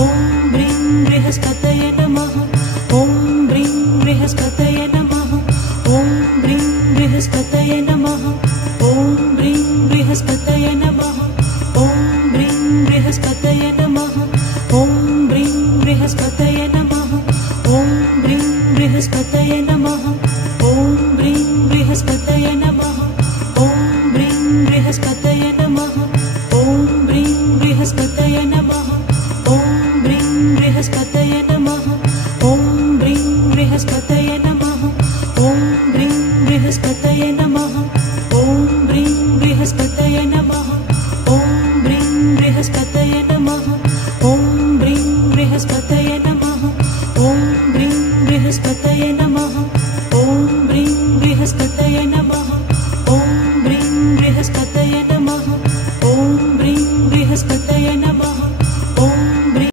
ॐ ब्रीं बृहस्पतये नमः। ॐ ब्रीं बृहस्पतये नमः। ॐ ब्रीं बृहस्पतये नमः। ॐ ब्रीं बृहस्पतये नमः। ॐ ब्रीं बृहस्पतये नमः। ॐ